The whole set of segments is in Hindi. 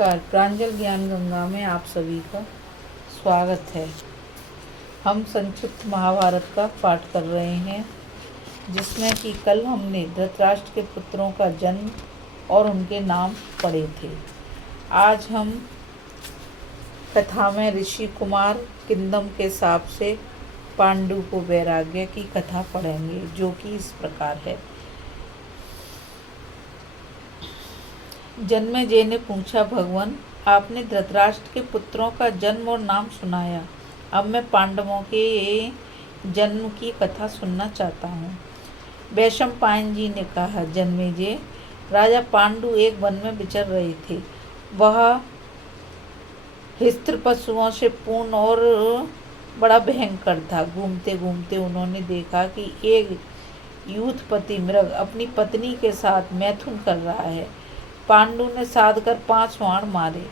नमस्कार। प्रांजल ज्ञान गंगा में आप सभी का स्वागत है। हम संक्षिप्त महाभारत का पाठ कर रहे हैं, जिसमें कि कल हमने धृतराष्ट्र के पुत्रों का जन्म और उनके नाम पढ़े थे। आज हम कथा में ऋषि कुमार किंदम के शाप से पांडु को वैराग्य की कथा पढ़ेंगे, जो कि इस प्रकार है। जन्मेजय ने पूछा, भगवान, आपने धृतराष्ट्र के पुत्रों का जन्म और नाम सुनाया। अब मैं पांडवों के जन्म की कथा सुनना चाहता हूँ। वैशंपायन जी ने कहा, जन्मेजय, राजा पांडु एक वन में विचर रहे थे। वह हिस्त्र पशुओं से पूर्ण और बड़ा भयंकर था। घूमते घूमते उन्होंने देखा कि एक यूथपति मृग अपनी पत्नी के साथ मैथुन कर रहा है। पांडु ने साध कर 5 बाण मारे,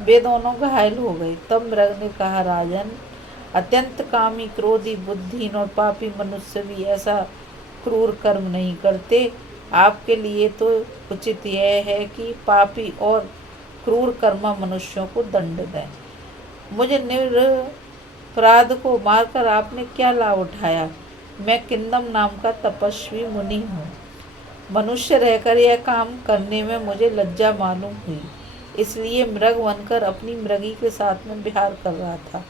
वे दोनों घायल हो गए। तब मृग ने कहा, राजन, अत्यंत कामी, क्रोधी, बुद्धिहीन और पापी मनुष्य भी ऐसा क्रूर कर्म नहीं करते। आपके लिए तो उचित यह है कि पापी और क्रूर कर्मा मनुष्यों को दंड दें। मुझे निरपराध को मारकर आपने क्या लाभ उठाया? मैं किंदम नाम का तपस्वी मुनि हूँ। मनुष्य रहकर यह काम करने में मुझे लज्जा मालूम हुई, इसलिए मृग बनकर अपनी मृगी के साथ में विहार कर रहा था।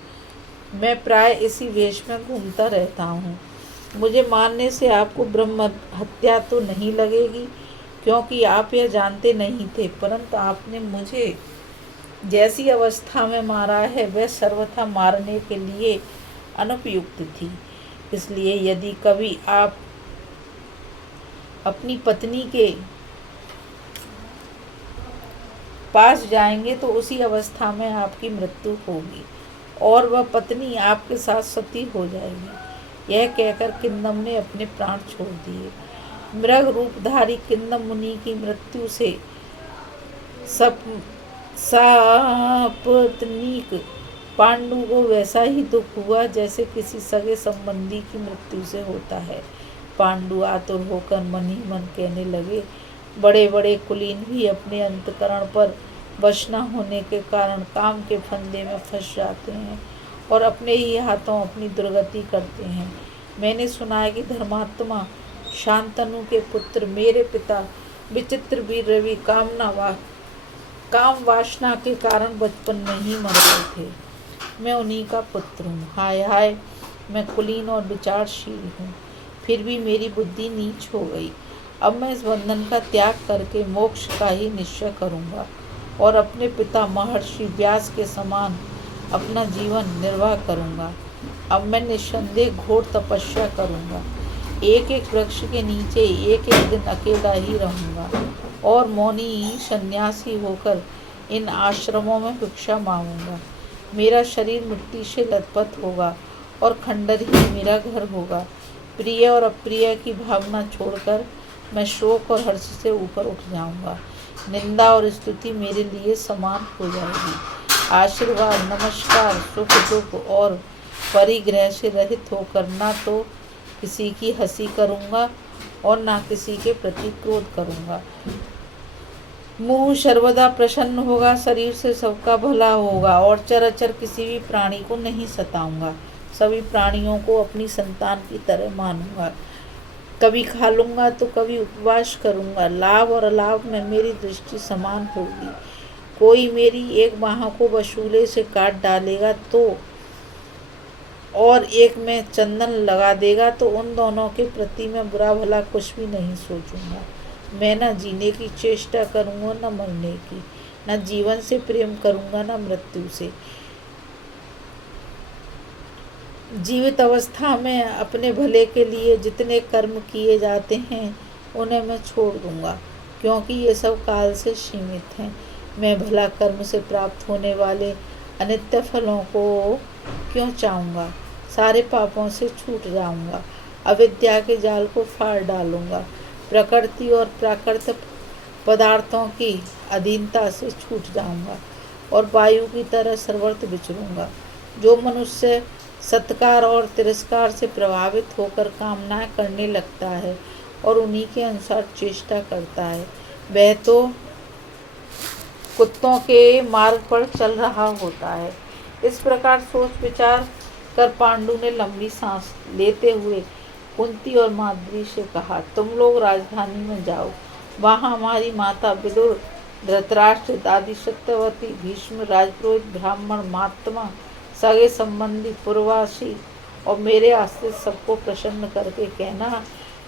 मैं प्राय इसी वेश में घूमता रहता हूँ। मुझे मारने से आपको ब्रह्म हत्या तो नहीं लगेगी, क्योंकि आप यह जानते नहीं थे, परंतु आपने मुझे जैसी अवस्था में मारा है वह सर्वथा मारने के लिए अनुपयुक्त थी। इसलिए यदि कभी आप अपनी पत्नी के पास जाएंगे तो उसी अवस्था में आपकी मृत्यु होगी और वह पत्नी आपके साथ सती हो जाएगी। यह कहकर किंदम ने अपने प्राण छोड़ दिए। मृग रूपधारी किंदम मुनि की मृत्यु से सपत्नीक पांडु को वैसा ही दुख हुआ जैसे किसी सगे संबंधी की मृत्यु से होता है। पांडु आतुर होकर मन ही मन कहने लगे, बड़े बड़े कुलीन भी अपने अंतकरण पर वश न होने के कारण काम के फंदे में फंस जाते हैं और अपने ही हाथों अपनी दुर्गति करते हैं। मैंने सुना है कि धर्मात्मा शांतनु के पुत्र मेरे पिता विचित्र वीर रवि काम वासना के कारण बचपन में ही मर गए थे। मैं उन्हीं का पुत्र हूँ। हाय हाय, मैं कुलीन और विचारशील हूँ, फिर भी मेरी बुद्धि नीच हो गई। अब मैं इस बंधन का त्याग करके मोक्ष का ही निश्चय करूँगा और अपने पिता महर्षि व्यास के समान अपना जीवन निर्वाह करूँगा। अब मैं निस्संदेह घोर तपस्या करूँगा। एक एक वृक्ष के नीचे एक एक दिन अकेला ही रहूँगा और मौनी सन्यासी होकर इन आश्रमों में भिक्षा मांगूंगा। मेरा शरीर मिट्टी से लथपथ होगा और खंडर ही मेरा घर होगा। प्रिय और अप्रिय की भावना छोड़कर मैं शोक और हर्ष से ऊपर उठ जाऊंगा। निंदा और स्तुति मेरे लिए समान हो जाएगी। आशीर्वाद, नमस्कार, सुख दुख और परिग्रह से रहित होकर ना तो किसी की हंसी करूंगा और ना किसी के प्रति क्रोध करूंगा। मुँह सर्वदा प्रसन्न होगा, शरीर से सबका भला होगा और चराचर किसी भी प्राणी को नहीं सताऊंगा। सभी प्राणियों को अपनी संतान की तरह मानूंगा। कभी खा लूँगा तो कभी उपवास करूँगा। लाभ और अलाभ में मेरी दृष्टि समान होगी। कोई मेरी एक बाह को वसूले से काट डालेगा तो और एक में चंदन लगा देगा तो उन दोनों के प्रति मैं बुरा भला कुछ भी नहीं सोचूंगा। मैं न जीने की चेष्टा करूँगा न मरने की, न जीवन से प्रेम करूँगा न मृत्यु से। जीवित अवस्था में अपने भले के लिए जितने कर्म किए जाते हैं उन्हें मैं छोड़ दूंगा, क्योंकि ये सब काल से सीमित हैं। मैं भला कर्म से प्राप्त होने वाले अनित्य फलों को क्यों चाहूँगा? सारे पापों से छूट जाऊँगा। अविद्या के जाल को फाड़ डालूँगा। प्रकृति और प्राकृतिक पदार्थों की अधीनता से छूट जाऊँगा और वायु की तरह सर्वत्र विचरूँगा। जो मनुष्य सत्कार और तिरस्कार से प्रभावित होकर कामनाएं करने लगता है और उन्हीं के अनुसार चेष्टा करता है, वह तो कुत्तों के मार्ग पर चल रहा होता है। इस प्रकार सोच विचार कर पांडु ने लंबी सांस लेते हुए कुंती और माद्री से कहा, तुम लोग राजधानी में जाओ। वहाँ हमारी माता विदुर, धृतराष्ट्र, दादी सत्यवती, भीष्म, राजपुरोहित, ब्राह्मण, महात्मा, सगे संबंधी, पूर्ववासी और मेरे आश्रित सबको प्रसन्न करके कहना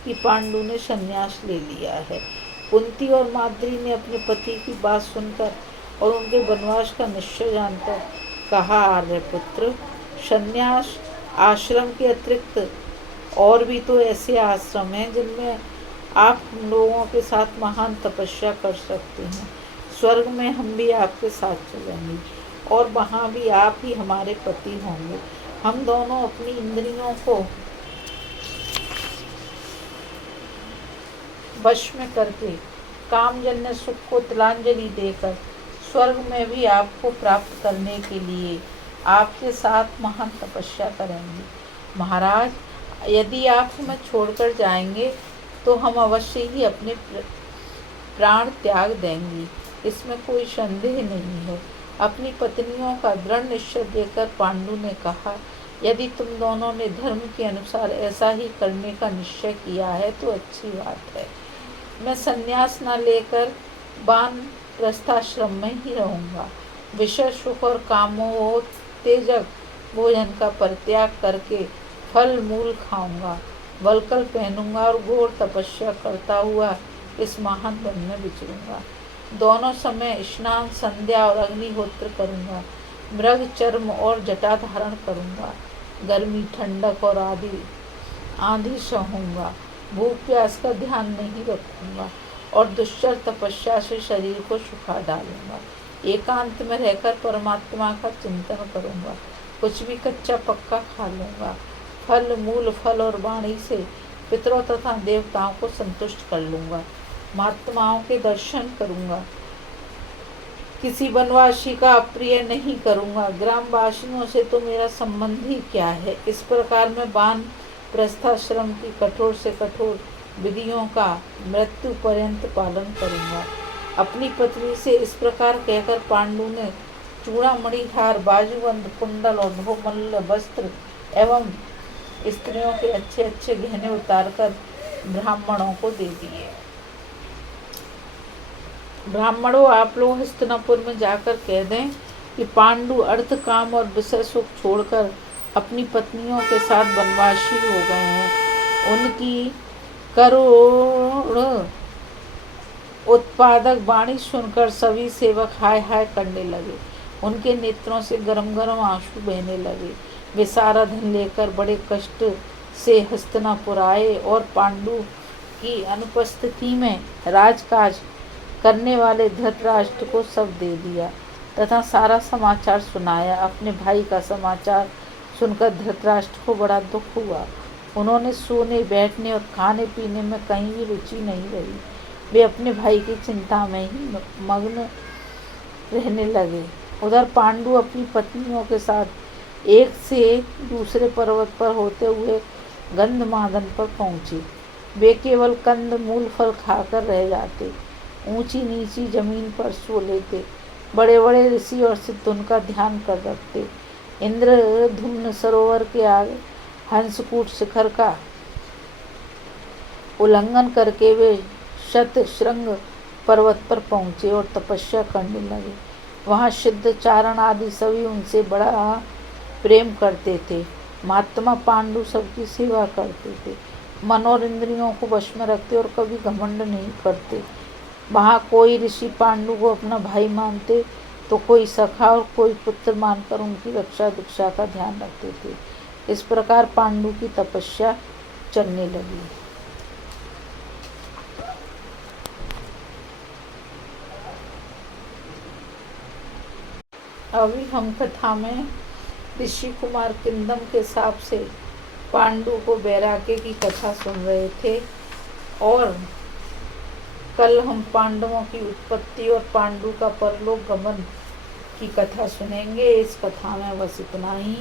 कि पांडु ने संन्यास ले लिया है। कुंती और माद्री ने अपने पति की बात सुनकर और उनके वनवास का निश्चय जानकर कहा, आर्यपुत्र, संन्यास आश्रम के अतिरिक्त और भी तो ऐसे आश्रम हैं जिनमें आप हम लोगों के साथ महान तपस्या कर सकते हैं। स्वर्ग में हम भी आपके साथ चलेंगे और वहाँ भी आप ही हमारे पति होंगे। हम दोनों अपनी इंद्रियों को वश में करके कामजन्य सुख को तिलांजलि देकर स्वर्ग में भी आपको प्राप्त करने के लिए आपके साथ महान तपस्या करेंगे। महाराज, यदि आप हमें छोड़कर जाएंगे तो हम अवश्य ही अपने प्राण त्याग देंगे, इसमें कोई संदेह नहीं है। अपनी पत्नियों का दृढ़ निश्चय देकर पांडु ने कहा, यदि तुम दोनों ने धर्म के अनुसार ऐसा ही करने का निश्चय किया है तो अच्छी बात है। मैं संन्यास न लेकर वानप्रस्थाश्रम में ही रहूँगा। विषय सुख और कामोत्तेजक भोजन का परित्याग करके फल मूल खाऊंगा, वल्कल पहनूंगा और घोर तपस्या करता हुआ इस महान वन में विचरूंगा। दोनों समय स्नान, संध्या और अग्निहोत्र करूंगा। मृग चर्म और जटा धारण करूंगा। गर्मी, ठंडक और आंधी सहूंगा। भूख प्यास का ध्यान नहीं रखूंगा और दुश्चर तपस्या से शरीर को सुखा डालूंगा। एकांत में रहकर परमात्मा का चिंतन करूंगा। कुछ भी कच्चा पक्का खा लूंगा। फल मूल फल और वाणी से पितरों तथा देवताओं को संतुष्ट कर लूंगा। महात्माओं के दर्शन करूंगा। किसी वनवासी का अप्रिय नहीं करूंगा। ग्रामवासियों से तो मेरा संबंध ही क्या है। इस प्रकार मैं वानप्रस्थाश्रम की कठोर से कठोर विधियों का मृत्यु पर्यंत पालन करूंगा। अपनी पत्नी से इस प्रकार कहकर पांडु ने चूड़ामणि, हार, बाजूबंद, कुंडल और बहुमूल्य वस्त्र एवं स्त्रियों के अच्छे अच्छे गहने उतारकर ब्राह्मणों को दे दिए। ब्राह्मणों, आप लोग हस्तिनापुर में जाकर कह दें कि पांडु अर्थ, काम और विषय सुख छोड़कर अपनी पत्नियों के साथ वनवासी हो गए हैं। उनकी करुण उत्पादक वाणी सुनकर सभी सेवक हाय हाय करने लगे। उनके नेत्रों से गरम गरम आंसू बहने लगे। वे सारा धन लेकर बड़े कष्ट से हस्तिनापुर आए और पांडु की अनुपस्थिति में राजकाज करने वाले धृतराष्ट्र को सब दे दिया तथा सारा समाचार सुनाया। अपने भाई का समाचार सुनकर धृतराष्ट्र को बड़ा दुख हुआ। उन्होंने सोने, बैठने और खाने पीने में कहीं भी रुचि नहीं रही। वे अपने भाई की चिंता में ही मग्न रहने लगे। उधर पांडु अपनी पत्नियों के साथ एक से दूसरे पर्वत पर होते हुए गंधमादन पर पहुँचे। वे केवल कंद मूल फल खाकर रह जाते। ऊंची नीची जमीन पर सो लेते। बड़े बड़े ऋषि और सिद्ध उनका ध्यान कर रखते। इंद्रधुम्न सरोवर के आगे हंसकूट शिखर का उल्लंघन करके वे शतशृंग पर्वत पर पहुँचे और तपस्या करने लगे। वहाँ सिद्ध, चारण आदि सभी उनसे बड़ा प्रेम करते थे। महात्मा पांडु सबकी सेवा करते थे। मन और इंद्रियों को वश में रखते और कभी घमंड नहीं करते। वहाँ कोई ऋषि पांडु को अपना भाई मानते तो कोई सखा और कोई पुत्र मानकर उनकी रक्षा दीक्षा का ध्यान रखते थे। इस प्रकार पांडु की तपस्या चलने लगी। अभी हम कथा में ऋषि कुमार किंदम के हिसाब से पांडु को वैराग्य की कथा सुन रहे थे और कल हम पांडवों की उत्पत्ति और पांडु का परलोक गमन की कथा सुनेंगे। इस कथा में बस इतना ही।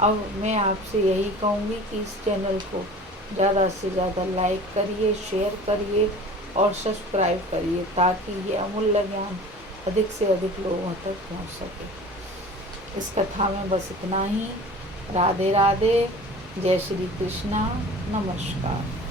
अब मैं आपसे यही कहूँगी कि इस चैनल को ज़्यादा से ज़्यादा लाइक करिए, शेयर करिए और सब्सक्राइब करिए ताकि ये अमूल्य ज्ञान अधिक से अधिक लोगों तक पहुंच सके। इस कथा में बस इतना ही। राधे राधे। जय श्री कृष्णा। नमस्कार।